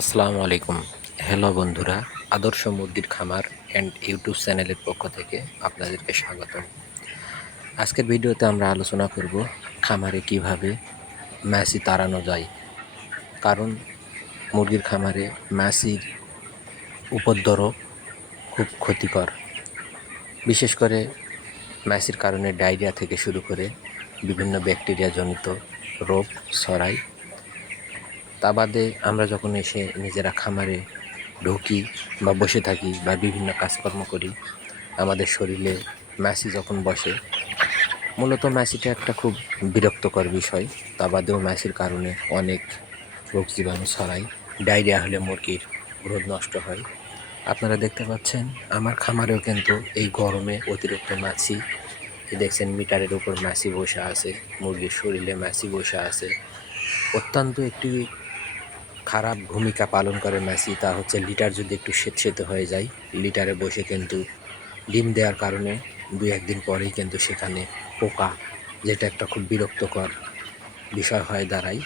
আসসালামু আলাইকুম। হ্যালো বন্ধুরা, আদর্শ মুরগির খামার অ্যান্ড ইউটিউব চ্যানেলের পক্ষ থেকে আপনাদেরকে স্বাগত আজকের ভিডিওতে আমরা আলোচনা করব খামারে কীভাবে ম্যাসি তাড়ানো যায়। কারণ মুরগির খামারে ম্যাসির উপদ্রব খুব ক্ষতিকর। বিশেষ করে ম্যাসির কারণে ডায়রিয়া থেকে শুরু করে বিভিন্ন ব্যাকটেরিয়াজনিত রোগ ছড়ায়। তা বাদে আমরা যখন এসে নিজেরা খামারে ঢুকি বা বসে থাকি বা বিভিন্ন কাজকর্ম করি, আমাদের শরীরে ম্যাসি যখন বসে, মূলত ম্যাসিটা একটা খুব বিরক্তকর বিষয়। তা বাদেও ম্যাসির কারণে অনেক রোগ জীবাণু ছড়ায়। ডায়রিয়া হলে মুরগির গ্রোথ নষ্ট হয়। আপনারা দেখতে পাচ্ছেন, আমার খামারেও কিন্তু এই গরমে অতিরিক্ত মাছি দেখছেন, মিটারের উপর মাছি বসে আছে, মুরগির শরীরে মাছি বসে আছে। অত্যন্ত একটি খারাপ ভূমিকা পালন করে মেসি, তা হচ্ছে লিটার যদি একটু স্বেচ্ছেতে হয়ে যায়, লিটারে বসে কিন্তু ডিম দেওয়ার কারণে দু একদিন পরেই কিন্তু সেখানে পোকা, যেটা একটা খুব বিরক্তকর বিষয় হয়ে দাঁড়ায়।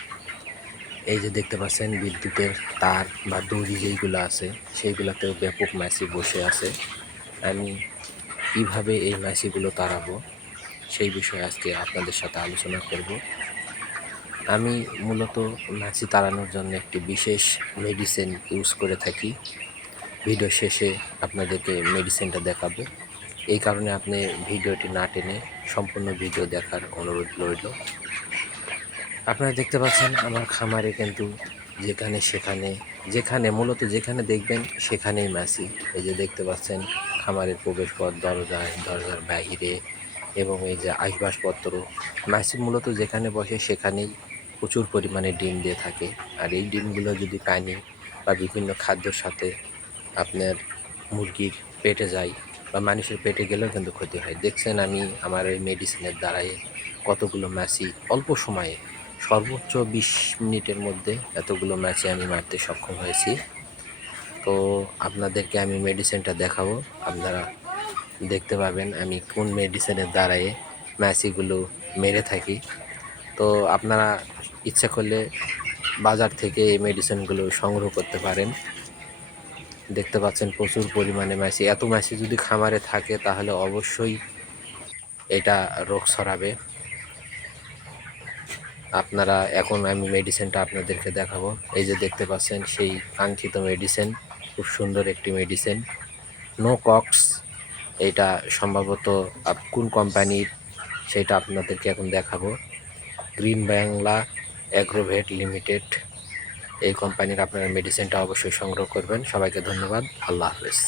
এই যে দেখতে পাচ্ছেন বিদ্যুতের তার বা দড়ি যেইগুলো আছে, সেইগুলোতেও ব্যাপক ম্যাসি বসে আছে। আমি কীভাবে এই ম্যাসিগুলো তাড়াবো, সেই বিষয়ে আজকে আপনাদের সাথে আলোচনা করব। আমি মূলত মাছি তাড়ানোর জন্য একটি বিশেষ মেডিসিন ইউজ করে থাকি। ভিডিও শেষে আপনাদেরকে মেডিসিনটা দেখাবো। এই কারণে আপনি ভিডিওটি না টেনে সম্পূর্ণ ভিডিও দেখার অনুরোধ রইল। আপনারা দেখতে পাচ্ছেন আমার খামারে কিন্তু যেখানে সেখানে, যেখানে, মূলত যেখানে দেখবেন সেখানেই মাছি এই যে দেখতে পাচ্ছেন খামারের প্রবেশপথ দরজায়, দরজার বাহিরে এবং এই যে আসবাসপত্র মাছি মূলত যেখানে বসে সেখানেই প্রচুর পরিমাণে ডিম দিয়ে থাকে। আর এই ডিমগুলো যদি পানি বা বিভিন্ন খাদ্যর সাথে আপনার মুরগির পেটে যায় বা মানুষের পেটে গেলেও কিন্তু ক্ষতি হয়। দেখছেন আমি আমার এই মেডিসিনের দ্বারাই কতগুলো ম্যাচি অল্প সময়ে, সর্বোচ্চ বিশ মিনিটের মধ্যে এতগুলো ম্যাচে আমি মারতে সক্ষম হয়েছি। তো আপনাদেরকে আমি মেডিসিনটা দেখাবো। আপনারা দেখতে পাবেন আমি কোন মেডিসিনের দ্বারাই ম্যাচিগুলো মেরে থাকি। তো আপনারা ইচ্ছা করলে বাজার থেকে এই মেডিসিনগুলো সংগ্রহ করতে পারেন। দেখতে পাচ্ছেন প্রচুর পরিমাণে মাছি এত মাছি যদি খামারে থাকে তাহলে অবশ্যই এটা রোগ ছড়াবে। আপনারা এখন আমি মেডিসিনটা আপনাদেরকে দেখাবো। এই যে দেখতে পাচ্ছেন সেই কাঙ্ক্ষিত মেডিসিন খুব সুন্দর একটি মেডিসিন নো কক্স এটা সম্ভবত কোন কোম্পানির সেটা আপনাদেরকে এখন দেখাবো। গ্রিন বাংলা অ্যাগ্রোভেট লিমিটেড, এই কোম্পানির আপনারা মেডিসিনটা অবশ্যই সংগ্রহ করবেন। সবাইকে ধন্যবাদ। আল্লাহ হাফেজ।